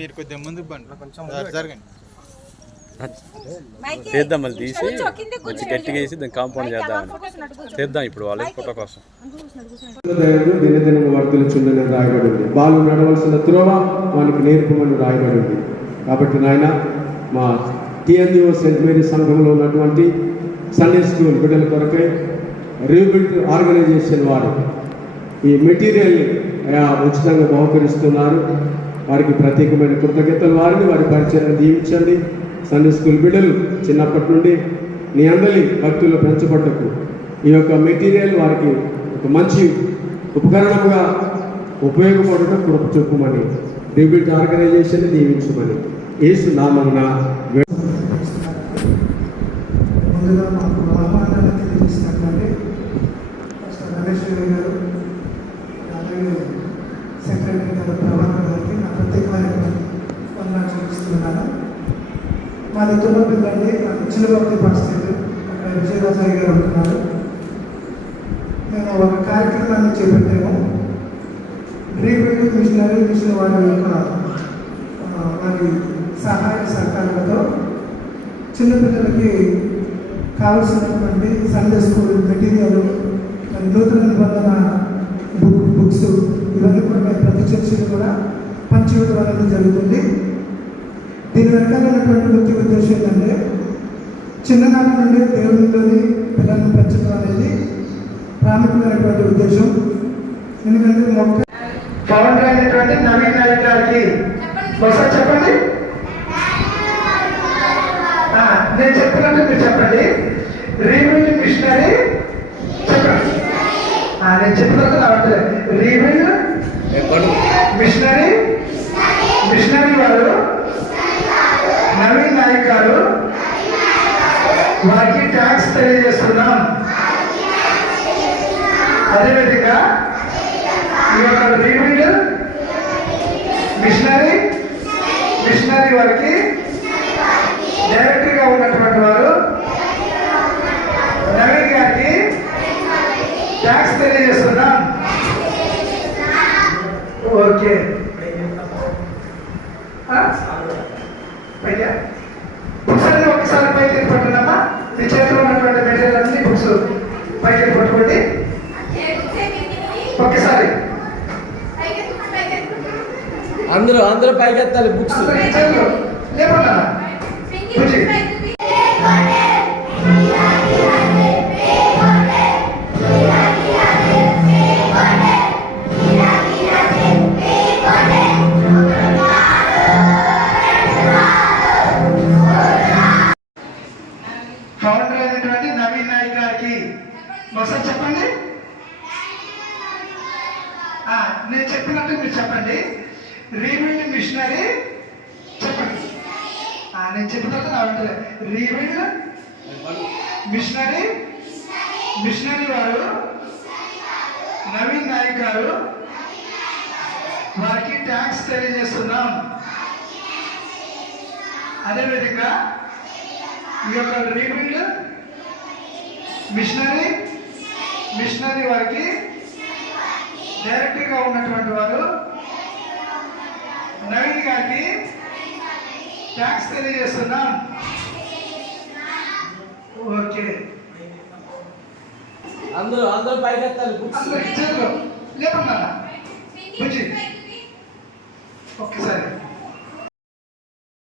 మీరు కొద్దిగా ముందుకు బండి కొంచెం జరగండి. తీద్దాం, మళ్ళీ తీసి మంచి గట్టిగా వేసి దాన్ని కాంపౌండ్ చేద్దాం. తీద్దాం ఇప్పుడు వాళ్ళ ఫోటో కోసం. దినదినం వర్ధులుచుండని రాయబడి ఉంది. బాలు నడవలసిన త్రోవ వానికి నేర్పమని రాయబడి ఉంది. కాబట్టి నాయన మా TNU సెయింట్ మేరీ సంఘంలో ఉన్నటువంటి సండే స్కూల్ బిడ్డల కొరకై రీబిల్డ్ ఆర్గనైజేషన్ వారు ఈ మెటీరియల్ ఉచితంగా బహుకరిస్తున్నారు. వారికి ప్రత్యేకమైన కృతజ్ఞతలు. వారి పరిచయం దీవించండి. సండే స్కూల్ బిడ్డలు చిన్నప్పటి నుండి నీ అందరి భక్తులు పెంచబడ్డకు ఈ యొక్క మెటీరియల్ వారికి ఒక మంచి ఉపకరణముగా ఉపయోగపడటం కృప చూపమని రీబిల్డ్ ఆర్గనైజేషన్ దీవించమని యేసు నామమున ముందుగా మాకు ఆహ్వానాన్ని తెలియజేసినటువంటి రమేష్ గారు, అలాగే సెక్రటరీ గారు ప్రభాకర్ గారికి నా ప్రత్యేకమైన వందనాలు చూపిస్తున్నాను. మాది తుమ్మపిల్లండి, చిన్నబాబు పాస్టర్, అక్కడ విజయరాజయ్య గారు ఉంటున్నారు. మేము ఒక కార్యక్రమాన్ని చేపట్టాము. రీబిల్డ్ మిషన్ వారి యొక్క వారి సహాయ సహకారాలతో చిన్నపిల్లలకి కావలసినటువంటి సండే స్కూల్ మెటీరియల్, నూతన నిబంధన బుక్స్ ఇవన్నీ కూడా మేము ప్రతి చర్చలు కూడా పంచివ్వడం అనేది జరుగుతుంది. దీని వెనకాల ఉన్నటువంటి ముఖ్య ఉద్దేశం ఏంటంటే చిన్ననాటి నుండి దేవునిలోని పిల్లల్ని పెంచడం అనేది ప్రాముఖ్యమైనటువంటి ఉద్దేశం. ఎందుకంటే మొక్క ఫౌండర్ అయినటువంటి నవీన్ నాయక్ గారికి ఒకసారి చెప్పండి. నేను చెప్పినట్టు మీరు చెప్పండి. రీబిల్డ్ మిషనరీ చెప్పండి. నేను చెప్పినట్టు రావట్లేదు. రీబిల్డ్ మిషనరీ వారు నవీన్ నాయక్ గారు వారికి ట్యాక్స్ తెలియజేస్తున్నాం. అదేవిధంగా ఈ యొక్క రీబిల్డ్ మిషనరీ వారికి డైరెక్టర్గా ఉన్నటువంటి వారు నవీన్ గారికి ట్యాక్స్ తెలియజేస్తున్నాం. ఓకే, బుక్స్ అన్ని ఒకసారి పైకి పట్టుకున్నామా? మీ చేతిలో ఉన్నటువంటి మెటీరియల్ అన్ని బుక్స్ పైకి పట్టుకోండి ఒక్కసారి. అందరూ పైకి ఎత్తాలి బుక్స్ లేకుండా ఫౌండర్ అయినటువంటి నవీన్ నాయక్ గారికి ఒకసారి చెప్పండి. నేను చెప్పినట్టు మీరు చెప్పండి. రీబిల్డ్ మిషనరీ చెప్పండి. నేను చెప్పినట్టు నా వెంటనే రీబిల్డ్ మిషనరీ వారు నవీన్ నాయక్ గారు వారికి ట్యాక్స్ తెలియజేస్తున్నాం. అదేవిధంగా ఈ యొక్క రీబిల్డ్ మిషనరీ వారికి డైరెక్టర్గా ఉన్నటువంటి వారు నవీన్ గారికి ట్యాక్స్ తెలియజేస్తున్నాం. ఓకే, అందరూ పైకి ఎత్తాలి బుక్స్ లేకుండా